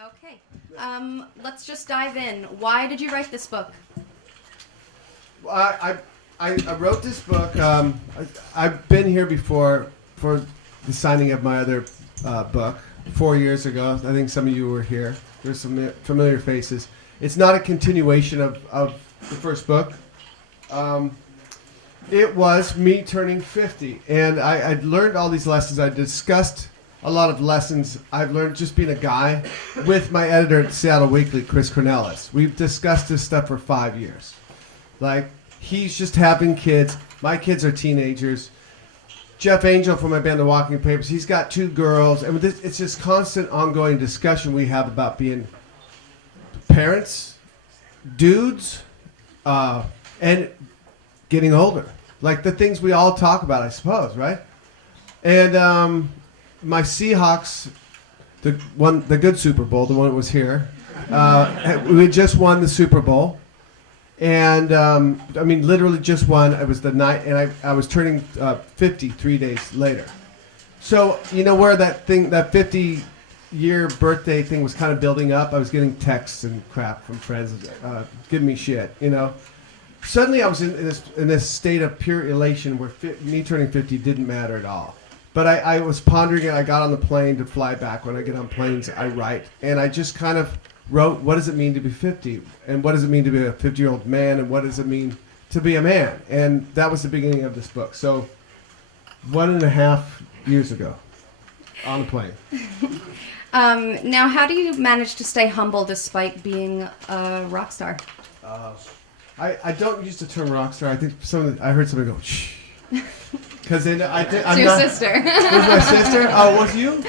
Okay, let's just dive in. Why did you write this book? I wrote this book. I've been here before for the signing of my other book 4 years ago. I think some of you were here. There's some familiar faces. It's not a continuation of the first book. It was me turning 50, and I'd learned all these lessons. I discussed a lot of lessons I've learned just being a guy with my editor at Seattle Weekly, Chris Cornelis. We've discussed this stuff for 5 years. Like, he's just having kids. My kids are teenagers. Jeff Angel from my band, The Walking Papers, he's got 2 girls. And it's this constant ongoing discussion we have about being parents, dudes, and getting older. Like the things we all talk about, I suppose, right? And my Seahawks, the good Super Bowl, the one that was here, we just won the Super Bowl. And, I mean, literally just won. It was the night, and I was turning 50 3 days later. So, you know where that 50-year birthday thing was kind of building up? I was getting texts and crap from friends giving me shit, you know? Suddenly I was in this state of pure elation where me turning 50 didn't matter at all. But I was pondering it. I got on the plane to fly back. When I get on planes, I write. And I just kind of wrote, what does it mean to be 50? And what does it mean to be a 50-year-old man? And what does it mean to be a man? And that was the beginning of this book. So 1.5 years ago, on a plane. Now, how do you manage to stay humble despite being a rock star? I don't use the term rock star. I think I heard somebody go, shh. Because I'm it's your sister. Was my sister? Oh, was you?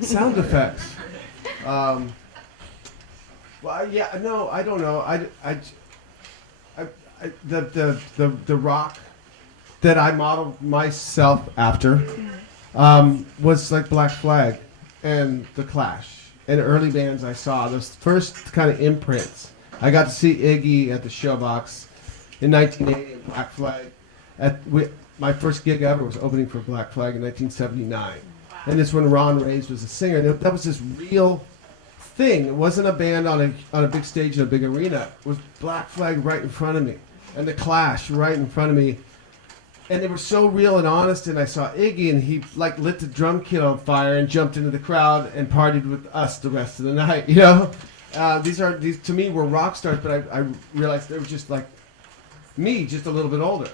Sound effects. Well, yeah, no, I don't know. The rock that I modeled myself after was like Black Flag and The Clash and early bands I saw. Those first kind of imprints. I got to see Iggy at the Showbox in 1980 and Black Flag. My first gig ever was opening for Black Flag in 1979. And it's when Ron Reyes was a singer. And that was this real thing. It wasn't a band on a big stage in a big arena. It was Black Flag right in front of me. And The Clash right in front of me. And they were so real and honest. And I saw Iggy, and he like lit the drum kit on fire and jumped into the crowd and partied with us the rest of the night. You know, these to me were rock stars, but I realized they were just like me, just a little bit older.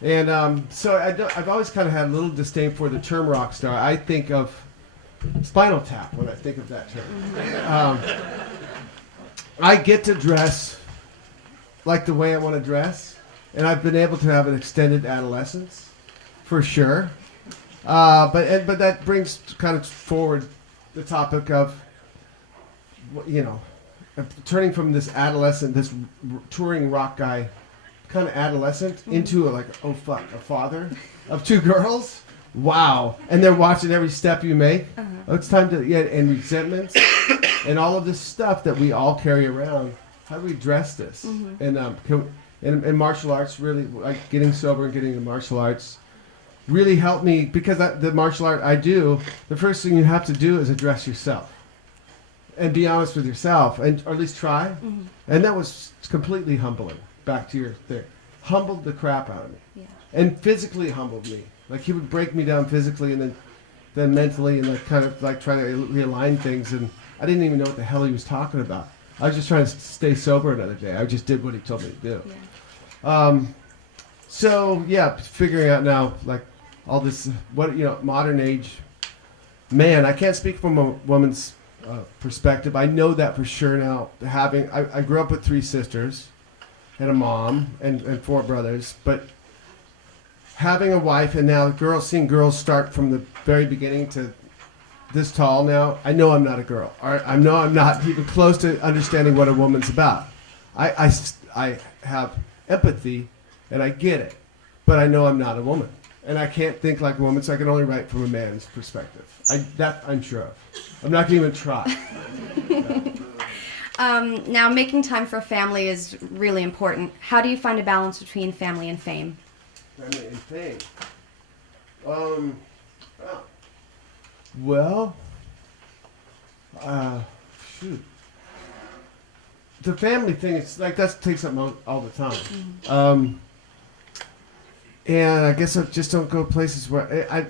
And so I've always kind of had a little disdain for the term rock star. I think of Spinal Tap when I think of that term. I get to dress like the way I want to dress, and I've been able to have an extended adolescence, for sure. But that brings kind of forward the topic of, you know, turning from this adolescent, this touring rock guy, kind of adolescent, into a father of 2 girls. Wow. And they're watching every step you make. Oh, it's time to, and resentments and all of this stuff that we all carry around. How do we address this? And martial arts really, like getting sober and getting into martial arts really helped me, because the martial art I do, the first thing you have to do is address yourself and be honest with yourself, or at least try. And that was completely humbling. Back to your thing. Humbled the crap out of me. Yeah. And physically humbled me. Like, he would break me down physically and then mentally, and like kind of like trying to realign things, and I didn't even know what the hell he was talking about. I was just trying to stay sober another day. I just did what he told me to do. Yeah. So yeah, figuring out now like all this modern age man. I can't speak from a woman's perspective. I know that for sure now. I grew up with 3 sisters and a mom and 4 brothers, but having a wife and now seeing girls start from the very beginning to this tall now, I know I'm not a girl. I know I'm not even close to understanding what a woman's about. I have empathy and I get it, but I know I'm not a woman. And I can't think like a woman, so I can only write from a man's perspective. That I'm sure of. I'm not going to even try. Now, making time for family is really important. How do you find a balance between family and fame? Family and fame. Well, shoot. The family thing, it's like that takes up all the time. And I guess I just don't go places where I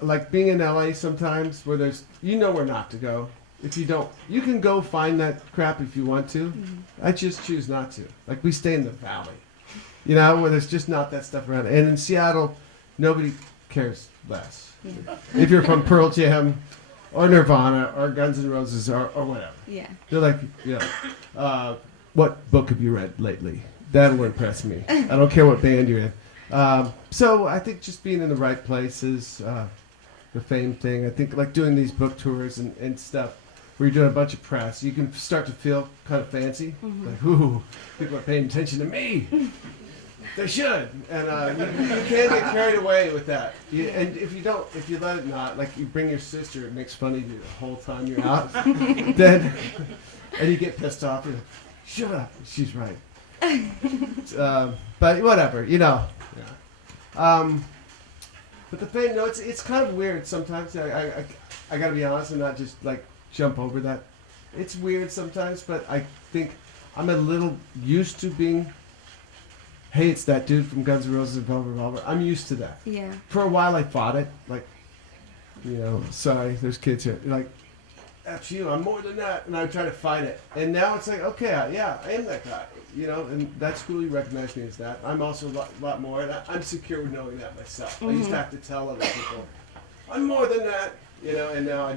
like being in LA sometimes where there's where not to go. If you don't, you can go find that crap if you want to. I just choose not to. Like we stay in the valley, where there's just not that stuff around. And in Seattle, nobody cares less. If you're from Pearl Jam or Nirvana or Guns N' Roses or whatever. Yeah. They're like, what book have you read lately? That'll impress me. I don't care what band you're in. So I think just being in the right places, the fame thing. I think like doing these book tours and stuff where you're doing a bunch of press, you can start to feel kind of fancy. Like, ooh, people are paying attention to me. They should. And you can't get carried away with that. And if you let it not, like you bring your sister and makes fun of you the whole time you're out, then, and you get pissed off, you're like, shut up, she's right. But whatever, Yeah. But the thing, it's kind of weird sometimes. I gotta be honest and not just like jump over that. It's weird sometimes, but I think I'm a little used to being, hey, it's that dude from Guns N' Roses and Revolver. I'm used to that. Yeah. For a while I fought it, like, sorry, there's kids here. Like, F you, I'm more than that. And I try to fight it. And now it's like, okay, I am that guy. And that's cool, you recognize me as that. I'm also a lot more, and I'm secure with knowing that myself. I used to have to tell other people, I'm more than that, and now I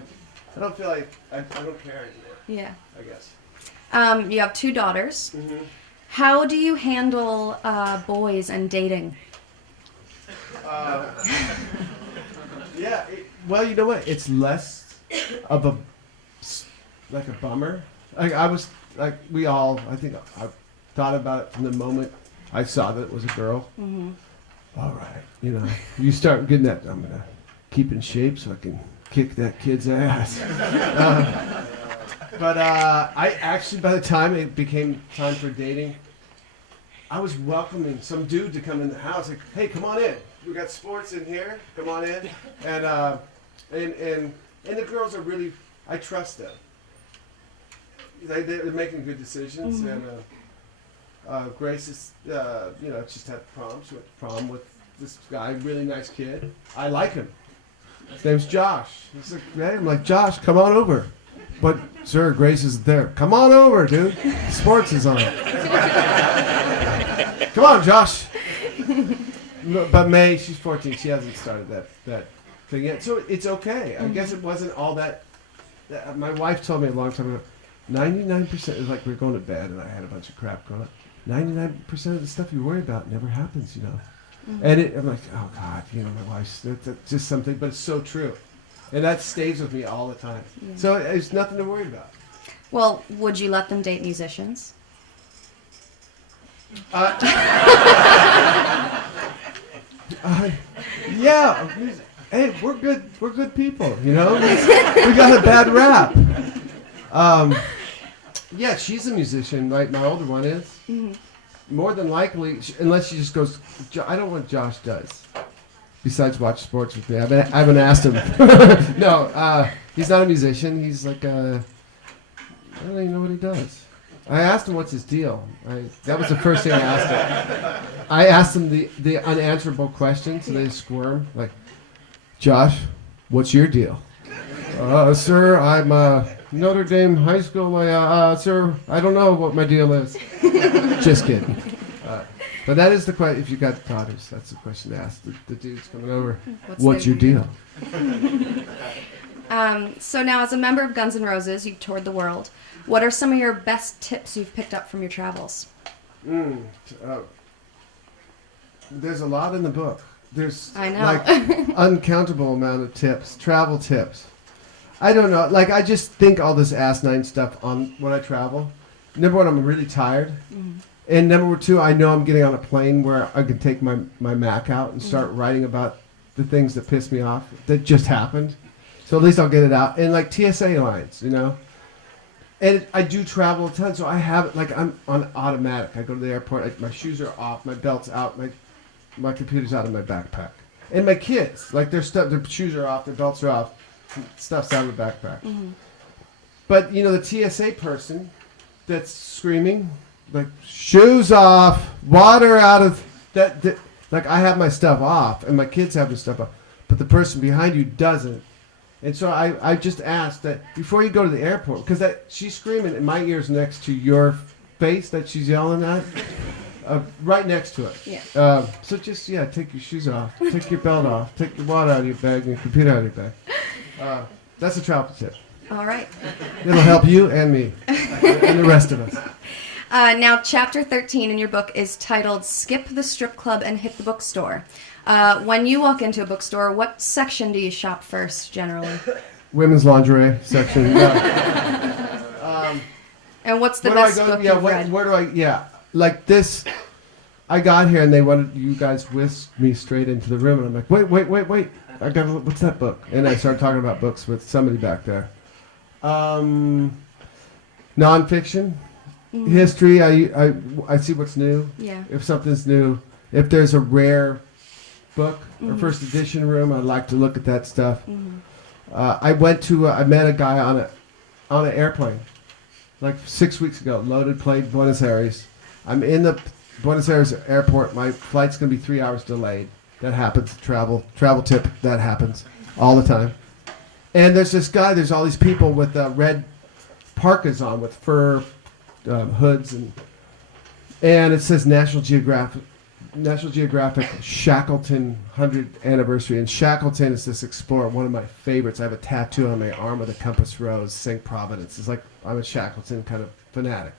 don't feel like, I don't care anymore. Yeah. I guess. You have 2 daughters. Mm-hmm. How do you handle boys and dating? Yeah, well, you know what? It's less of a bummer. Like I was, like we all, I think I thought about it from the moment I saw that it was a girl. Mm-hmm. All right, you start getting that. I'm gonna keep in shape so I can kick that kid's ass. But I actually, by the time it became time for dating, I was welcoming some dude to come in the house. Like, hey, come on in. We got sports in here. Come on in. And the girls are really, I trust them. They're making good decisions. Mm-hmm. And Grace is, just had prom. She went to prom with this guy, really nice kid. I like him. His name's Josh. He's like, hey, I'm like, Josh, come on over. But, sir, Grace isn't there. Come on over, dude. Sports is on. Come on, Josh. No, but May, she's 14. She hasn't started that thing yet. So it's okay. I guess it wasn't all that. My wife told me a long time ago, 99%, it was like we were going to bed and I had a bunch of crap going on. 99% of the stuff you worry about never happens, Mm-hmm. And I'm like, oh, God, my wife's, that's just something, but it's so true. And that stays with me all the time. Yeah. So there's nothing to worry about. Well, would you let them date musicians? Yeah. Hey, we're good people, We got a bad rap. Yeah, she's a musician, right? My older one is. Mm-hmm. More than likely, unless she just goes, I don't know what Josh does. Besides watch sports with me. I haven't asked him. No, he's not a musician. He's like I don't even know what he does. I asked him what's his deal. That was the first thing I asked him. I asked him the unanswerable question, so they squirm. Like, Josh, what's your deal? Sir, I'm Notre Dame High School. Sir, I don't know what my deal is. Just kidding. But that is the question. If you got daughters, that's the question to ask the dudes coming over. What's your deal? So now, as a member of Guns N' Roses, you've toured the world. What are some of your best tips you've picked up from your travels? There's a lot in the book. There's I know. like uncountable amount of tips, travel tips. I don't know. Like I just think all this asinine stuff on when I travel. Number one, I'm really tired. Mm-hmm. And number 2, I know I'm getting on a plane where I can take my Mac out and start writing about the things that piss me off that just happened. So at least I'll get it out. And like TSA lines, And I do travel a ton, so I have it, like, I'm on automatic. I go to the airport, my shoes are off, my belt's out, my computer's out of my backpack. And my kids, like, their shoes are off, their belts are off, stuff's out of the backpack. Mm-hmm. But, the TSA person that's screaming, like, shoes off, water out of, that like, I have my stuff off, and my kids have their stuff off, but the person behind you doesn't. And so I just asked that before you go to the airport, because she's screaming, and my ear's next to your face that she's yelling at, right next to it. Yeah. So just, take your shoes off, take your belt off, take your water out of your bag, and your computer out of your bag. That's a travel tip. All right. It'll help you and me and the rest of us. Now, chapter 13 in your book is titled Skip the Strip Club and Hit the Bookstore. When you walk into a bookstore, what section do you shop first, generally? Women's lingerie section. And what's the best book you've read? Where do I, like this, I got here and they wanted, you guys whisked me straight into the room and I'm like, wait, what's that book? And I started talking about books with somebody back there. Nonfiction, history, I see what's new. Yeah. If something's new, if there's a rare book or first edition room, I like to look at that stuff. I met a guy on an airplane like 6 weeks ago, loaded plane, Buenos Aires. I'm in the Buenos Aires airport. My flight's going to be 3 hours delayed. That happens. Travel tip. That happens all the time. And there's this guy. There's all these people with red parkas on with fur hoods and it says National Geographic Shackleton 100th anniversary. And Shackleton is this explorer, one of my favorites. I have a tattoo on my arm with a compass rose, St. Providence. It's like I'm a Shackleton kind of fanatic.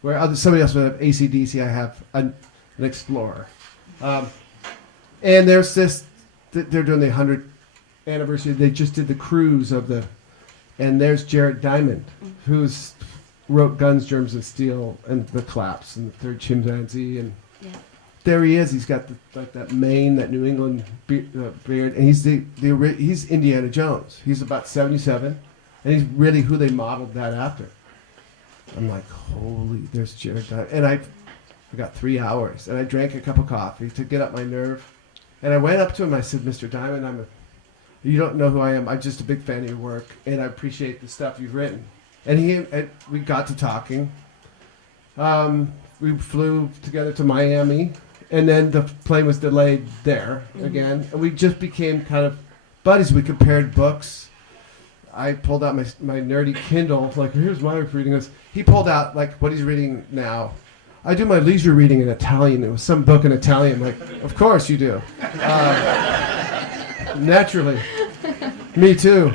Where somebody else would have AC/DC, I have an explorer. And there's this, they're doing the 100th anniversary. They just did the cruise and there's Jared Diamond, who's wrote Guns, Germs, and Steel and The Collapse and The Third Chimpanzee and there he is. He's got that Maine, that New England beard, and he's he's Indiana Jones. He's about 77, and he's really who they modeled that after. I'm like, holy, there's Jared Diamond. And I got 3 hours, and I drank a cup of coffee to get up my nerve, and I went up to him. I said, Mr. Diamond, you don't know who I am. I'm just a big fan of your work, and I appreciate the stuff you've written. And we got to talking. We flew together to Miami. And then the plane was delayed there again. And we just became kind of buddies. We compared books. I pulled out my nerdy Kindle. Like, here's my reading list. He pulled out, like, what he's reading now. I do my leisure reading in Italian. It was some book in Italian. Like, of course you do. Naturally. Me too.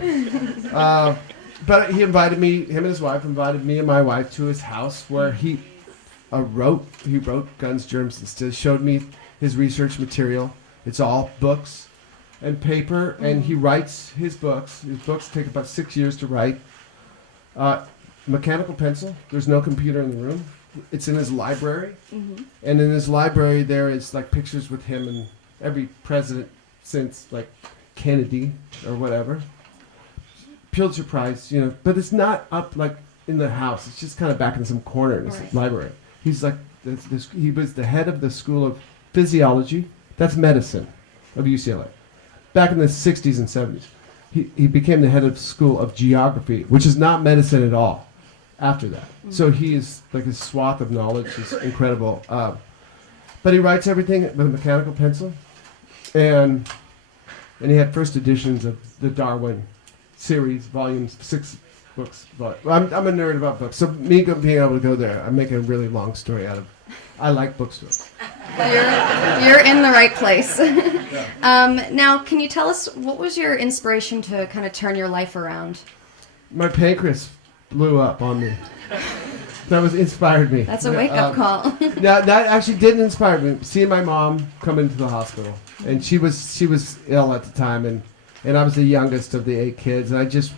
But he invited me, him and his wife invited me and my wife to his house where he wrote Guns, Germs, and Steel. Showed me his research material. It's all books and paper, and he writes his books. His books take about 6 years to write. Mechanical pencil. There's no computer in the room. It's in his library, and in his library there is like pictures with him and every president since like Kennedy or whatever. Pulitzer Prize, but it's not up like in the house. It's just kind of back in some corner in his library. He's like, he was the head of the School of Physiology, that's medicine, of UCLA. Back in the 60s and 70s. He became the head of the School of Geography, which is not medicine at all, after that. So he is, like, his swath of knowledge is incredible. But he writes everything with a mechanical pencil. And he had first editions of the Darwin series, volumes, 6 books. But I'm a nerd about books, so me being able to go there, I'm making a really long story out of. I like bookstores. You're in the right place. Now, can you tell us what was your inspiration to kind of turn your life around? My pancreas blew up on me. That inspired me. That's a wake-up call. Now that actually didn't inspire me. Seeing my mom come into the hospital, and she was ill at the time, and I was the youngest of the 8 kids, and I just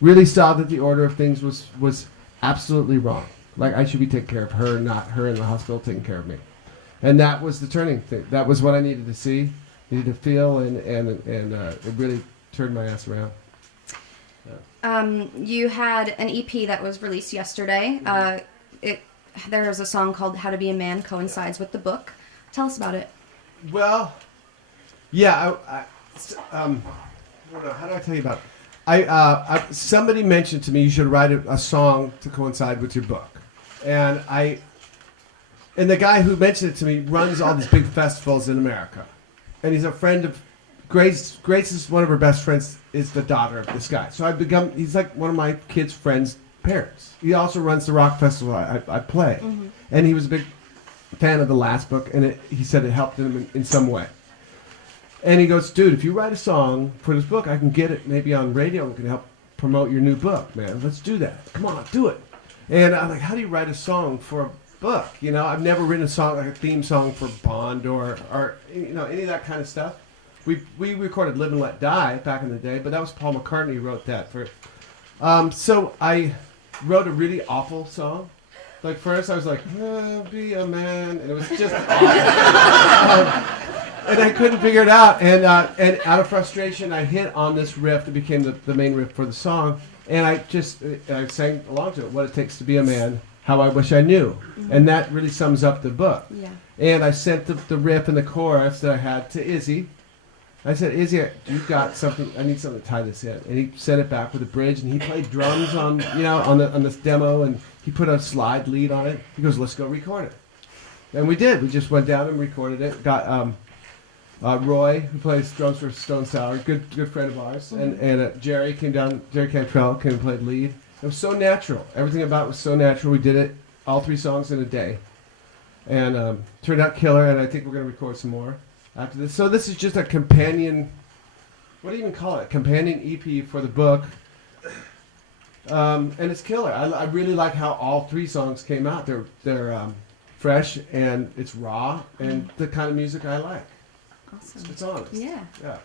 really saw that the order of things was absolutely wrong. Like, I should be taking care of her, not her in the hospital taking care of me. And that was the turning thing. That was what I needed to see, needed to feel, and it really turned my ass around. You had an EP that was released yesterday. There is a song called "How to Be a Man" coincides with the book. Tell us about it. Well, yeah, I don't know. How do I tell you about it? Somebody mentioned to me you should write a song to coincide with your book, and the guy who mentioned it to me runs all these big festivals in America, and he's a friend of Grace. Grace is one of her best friends. Is the daughter of this guy, so he's like one of my kids' friends' parents. He also runs the rock festival I play, and he was a big fan of the last book, and he said it helped him in some way. And he goes, dude, if you write a song for this book, I can get it maybe on radio and can help promote your new book, man. Let's do that. Come on, do it. And I'm like, how do you write a song for a book? You know, I've never written a song, like a theme song for Bond or you know, any of that kind of stuff. We recorded Live and Let Die back in the day, but that was Paul McCartney who wrote that. So I wrote a really awful song. Like first I was like, be a man, and it was just awful. And I couldn't figure it out. And out of frustration, I hit on this riff that became the main riff for the song. And I sang along to it, what it takes to be a man, how I wish I knew. And that really sums up the book. Yeah. And I sent the riff and the chorus that I had to Izzy. I said, Izzy, you got something, I need something to tie this in. And he sent it back with a bridge, and he played drums on this demo, and he put a slide lead on it. He goes, let's go record it. And we did. We just went down and recorded it. Got Roy, who plays drums for Stone Sour, good friend of ours, and Jerry came down. Jerry Cantrell came and played lead. It was so natural. Everything about it was so natural. We did it, all 3 songs in a day, and turned out killer. And I think we're going to record some more after this. So this is just a companion. What do you even call it? Companion EP for the book. And it's killer. I really like how all 3 songs came out. They're fresh, and it's raw, and the kind of music I like. Awesome. It's honest. Yeah. Yeah.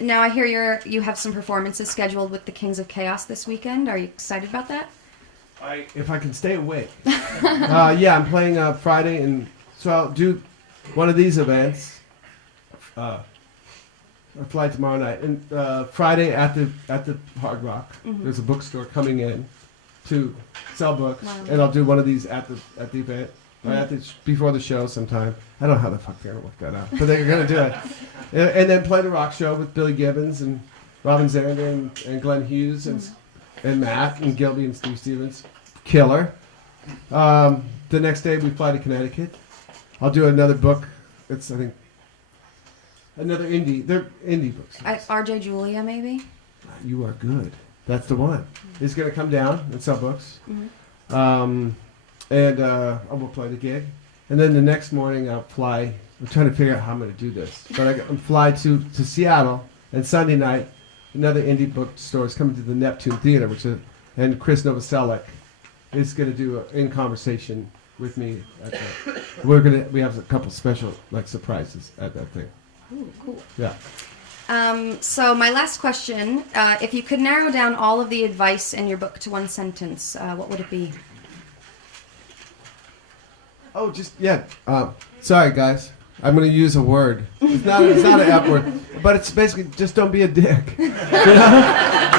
Now I hear you have some performances scheduled with the Kings of Chaos this weekend. Are you excited about that? If I can stay awake. Yeah, I'm playing Friday, and so I'll do one of these events. I fly tomorrow night, and Friday at the Hard Rock. There's a bookstore coming in to sell books, and I'll do one of these at the event. Before the show sometime. I don't know how the fuck they're going to work that out. But they're going to do it. And then play the rock show with Billy Gibbons and Robin Zander and Glenn Hughes and Matt and Gilby and Steve Stevens. Killer. The next day we fly to Connecticut. I'll do another book. It's, I think, another indie. They're indie books. R.J. Julia, maybe? You are good. That's the one. He's going to come down and sell books. And I will play the gig. And then the next morning I'll fly. I'm trying to figure out how I'm going to do this. But I'm fly to Seattle. And Sunday night, another indie bookstore is coming to the Neptune Theater, and Chris Novoselic is going to do In Conversation with me. We have a couple special surprises at that thing. Ooh, cool. Yeah. So my last question, if you could narrow down all of the advice in your book to one sentence, what would it be? Oh, sorry, guys. I'm going to use a word. It's not an F word, but it's basically just don't be a dick. You know?